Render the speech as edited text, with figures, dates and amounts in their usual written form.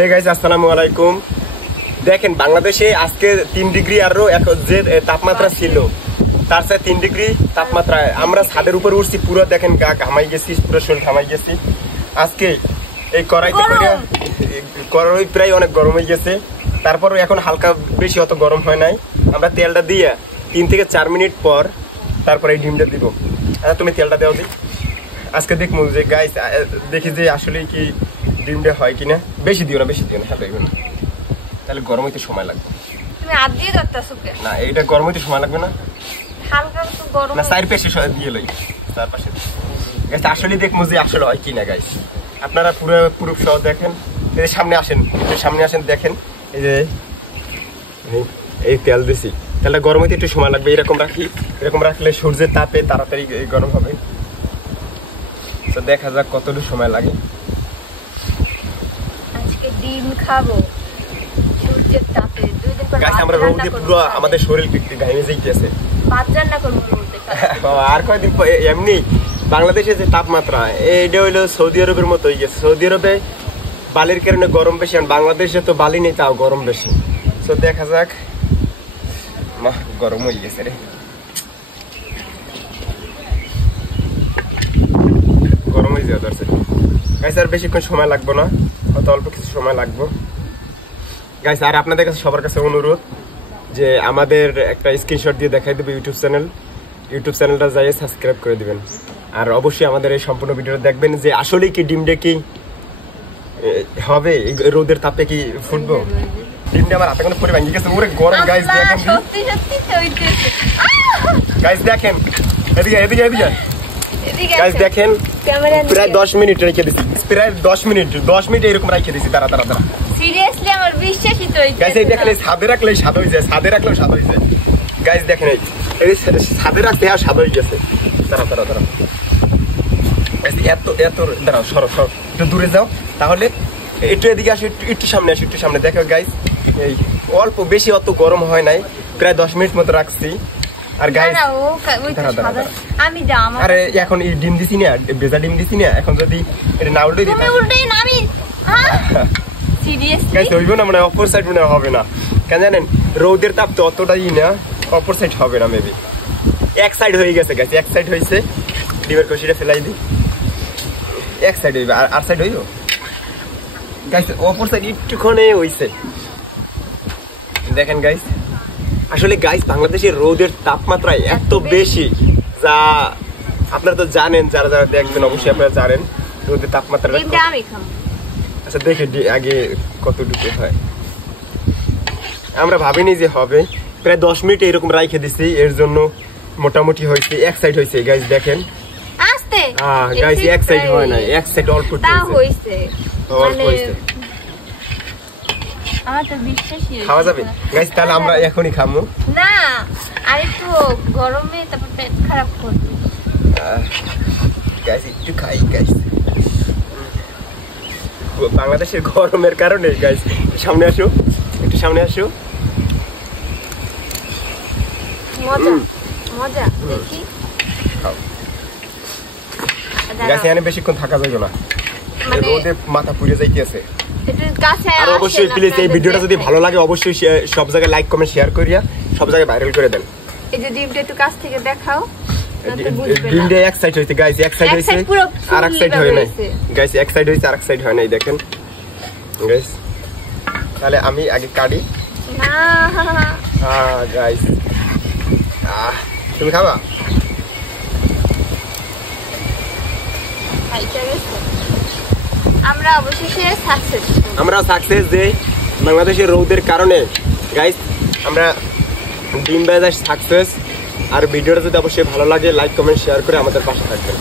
Hey guys আসসালামু আলাইকুম। দেখেন বাংলাদেশে আজকে 3 ডিগ্রি আরো যে তাপমাত্রা ছিল তার সাথে 3 ডিগ্রি তাপমাত্রা। আমরা ছাদের উপর উঠছি, পুরো দেখেন গা ঘামাই গেছি, পুরো শরীর ঘামাই গেছি। আজকে এই কড়াইতে কড়াই প্রায় অনেক গরম হয়ে গেছে, তারপরও এখন হালকা বেশি অত গরম হয় নাই। আমরা তেলটা দিয়ে 3 থেকে 4 মিনিট পর তারপরে এই ডিমটা দিব। আচ্ছা তুমি তেলটা দাও দি। আজকে দেখবো যে গাইস দেখি যে আসলে কি ডিমটা হয় কিনা। বেশি দিও না, বেশি দিও না, হ্যাঁ দেখবেন তাহলে গরম হইতে সময় লাগবে। তুমি হাত দিয়ে ধরতেছো কে? না এইটা গরম হইতে সময় লাগবে না, হালকা তো গরম না চার পাশে দিয়ে লই, চার পাশে গাইস আসলে দেখবো যে আসলে হয় কিনা। গাইস আপনারা পুরো প্রুফ সহ দেখেন, এই সামনে আসেন, সামনে আসেন, দেখেন এই যে এই তেল দিছি, তেলটা গরম হইতে একটু সময় লাগবে। এরকম রাখি, এরকম রাখলে সূর্যের তাপে তাড়াতাড়ি গরম হবে। তো দেখা যাক কতটুকু সময় লাগে। আজকে ডিম খাবো সূর্যের তাপে, 2 দিন পর গাইস আমরা রোদে পুরো আমাদের শরীর ঘামে যাইতেছে। ভাত রান্না করবো রোদে। আর কয়দিন এমনি বাংলাদেশে যে তাপমাত্রা এইটা হইলো সৌদি আরবের মতো হয়ে গেছে। সৌদি আরবে বালির কারণে গরম বেশি, আর বাংলাদেশে তো বালি নেই তাও গরম বেশি। তো দেখা যাক, গরম হয়ে গেছে রে, গরম হয়ে যাওয়া দরকার। গাইস আর বেশিক্ষণ সময় লাগবো না, অত অল্প কিছু সময় লাগবো। গাইস আর আপনাদের কাছে সবার কাছে অনুরোধ যে আমাদের একটা স্ক্রিনশট দিয়ে দেখাই দেবে ইউটিউব চ্যানেলটা যাই সাবস্ক্রাইব করে দিবেন। আর অবশ্যই আমাদের এই সম্পূর্ণ ভিডিওটা দেখবেন যে আসলে কি ডিমটা কি হবে, রোদের তাপে কি ফুটবো। ডিমটা আমার হাতে কোনো পরে ভাঙি গেছে, ওরে গরম। গাইস দেখেন, সত্যি সত্যি হইতেছে। গাইস দেখেন, এদিকে এদিকে এদিকে এদিকে গাইস দেখেন, প্রায় 10 মিনিট রেখে দিছি, প্রায় 10 মিনিট এরকম রেখে দিছি। তারা সিরিয়াসলি আমার বিশ্বাসই তো হইছে। গাইস এই দেখলে ছাদে রাখলে স্বাদ হয়ে যায়, ছাদে রাখলেও স্বাদ হয়ে যায়। গাইস দেখেন এই ছাদে রাখতে আর স্বাদ হয়ে গেছে। তারা এত এত দাঁড়াও, সরো একটু দূরে যাও, তাহলে একটু এদিকে আসো, একটু সামনে আসো, একটু সামনে দেখো। গাইস এই অল্প বেশি অত গরম হয় নাই, প্রায় 10 মিনিট মতো রাখছি। আর গাইস আমি যা আমার আরে এখন এই ডিম দিছি না, ভেজা ডিম দিছি না, এখন যদি এটা না উল্টে দিই তুমি উল্টেই না, আমি সিরিয়াসলি গাইস হইব না, মানে অপর সাইড মনে হবে না। কেন জানেন, রোদের তাপ তো অতটাই না, অপর সাইড হবে না মেবি। এক সাইড হয়ে গেছে গাইস, এক সাইড হয়েছে। ডিমের কষিটা ফেলাই দিই, এক সাইড হইবে, আর সাইড হইব গাইস, অপর সাইড একটুখানি হইছে। দেখেন গাইস আসলে গাইস বাংলাদেশের রোদের তাপমাত্রা এত বেশি, যা আপনারা তো জানেন, যারা যারা দেখবেন অবশ্যই আপনারা জানেন রোদের তাপমাত্রা। আমি খাবো। আচ্ছা দেখে আগে কতটুকু হয়, আমরা ভাবিনি যে হবে। প্রায় 10 মিনিট এরকম রাইখে দিছি, এর জন্য মোটামুটি হয়েছে। এক সাইড হয়েছে গাইস দেখেন, আস্তে গাইস এক সাইড হয় না, এক সাইড অল্প হয়েছে, অল্প হয়েছে। আমার তো বিশ্বাসই খাওয়া যাবে গাইস, তাহলে আমরা এখনই খাবো না, আর একটু গরমে তারপর পেট খারাপ করবে গাইস। একটু খাই গাইস, বাংলাদেশের গরমের কারণে। গাইস সামনে আসো, একটু সামনে আসো। মজা মজা দেখি। গাইস এখানে বেশিক্ষণ থাকা যাবে না, রোদে মাথা পুড়ে যাইতেছে। আর অবশ্যই প্লিজ এই ভিডিওটা যদি ভালো লাগে অবশ্যই সব জায়গায় লাইক কমেন্ট শেয়ার করিয়া সব জায়গায় ভাইরাল করে দেন। এই যে ডিমটা একটু কাছ থেকে দেখাও। ডিমটা এক সাইড হইছে গাইস, এক সাইড হইছে আর এক সাইড হয় নাই গাইস, এক সাইড হইছে আর এক সাইড হয় নাই। দেখেন গাইস তাহলে আমি আগে কাটি না। হ্যাঁ গাইস তুমি খাবা? আমরা অবশেষে সাকসেস, আমরা সাকসেস যে বাংলাদেশের রোদের কারণে গাইস আমরা ডিম ভাজা সাকসেস। আর ভিডিওটা যদি অবশ্যই ভালো লাগে লাইক কমেন্ট শেয়ার করে আমাদের পাশে থাকবেন।